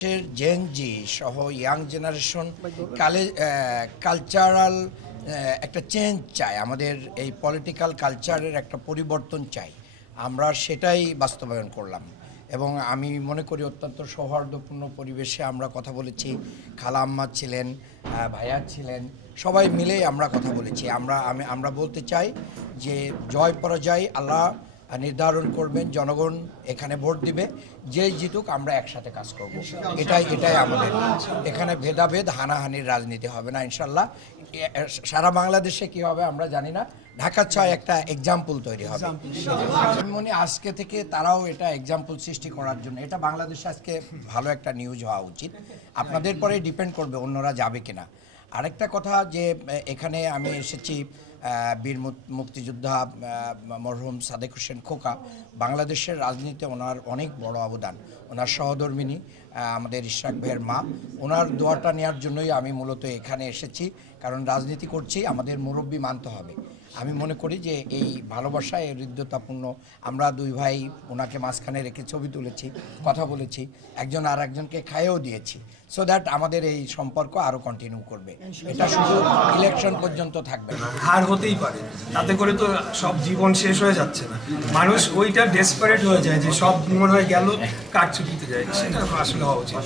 Gen জি সহ young generation cultural একটা change চাই, আমাদের এই পলিটিক্যাল কালচারের একটা পরিবর্তন চাই। আমরা সেটাই বাস্তবায়ন করলাম এবং আমি মনে করি অত্যন্ত সৌহার্দ্যপূর্ণ পরিবেশে আমরা কথা বলেছি। খালা আম্মা ছিলেন, ভাইয়া ছিলেন, সবাই মিলেই আমরা কথা বলেছি। আমরা বলতে চাই যে জয় পরাজয় আল্লাহ নির্ধারণ করবেন, জনগণ এখানে ভোট দিবে, যেই জিতুক আমরা একসাথে কাজ করব। এটাই আমাদের। এখানে ভেদাভেদ হানাহানির রাজনীতি হবে না ইনশাল্লাহ। সারা বাংলাদেশে কি হবে আমরা জানি না, ঢাকা 6 একটা এক্সাম্পল তৈরি হবে। আমি মনে আজকে থেকে তারাও এটা এক্সাম্পল সৃষ্টি করার জন্য, এটা বাংলাদেশে আজকে ভালো একটা নিউজ হওয়া উচিত। আপনাদের পরে ডিপেন্ড করবে অন্যরা যাবে কিনা। আরেকটা কথা যে এখানে আমি এসেছি, বীর মুক্তিযোদ্ধা মরহুম সাদেক হোসেন খোকা, বাংলাদেশের রাজনীতিতে ওনার অনেক বড় অবদান। ওনার সহধর্মিণী আমাদের ইশরাক ভাইয়ের মা, ওনার দোয়াটা নেওয়ার জন্যই আমি মূলত এখানে এসেছি। কারণ রাজনীতি করছি, আমাদের মুরব্বি মানতে হবে। আমি মনে করি যে এই ভালোবাসা, এই হৃদ্যতাপূর্ণ, আমরা দুই ভাই ওনাকে মাঝখানে রেখে ছবি তুলেছি, কথা বলেছি, একজন আর একজনকে খাইয়েও দিয়েছি, সো দ্যাট আমাদের এই সম্পর্ক আরও কন্টিনিউ করবে। এটা শুধু ইলেকশন পর্যন্ত থাকবে না। হার হতেই পারে, তাতে করে তো সব জীবন শেষ হয়ে যাচ্ছে না। মানুষ ওইটা ডেসপারেট হয়ে যায় যে সব মনে হয় গেল, কার ছুটিতে যায়, সেটা আসলে হওয়া উচিত।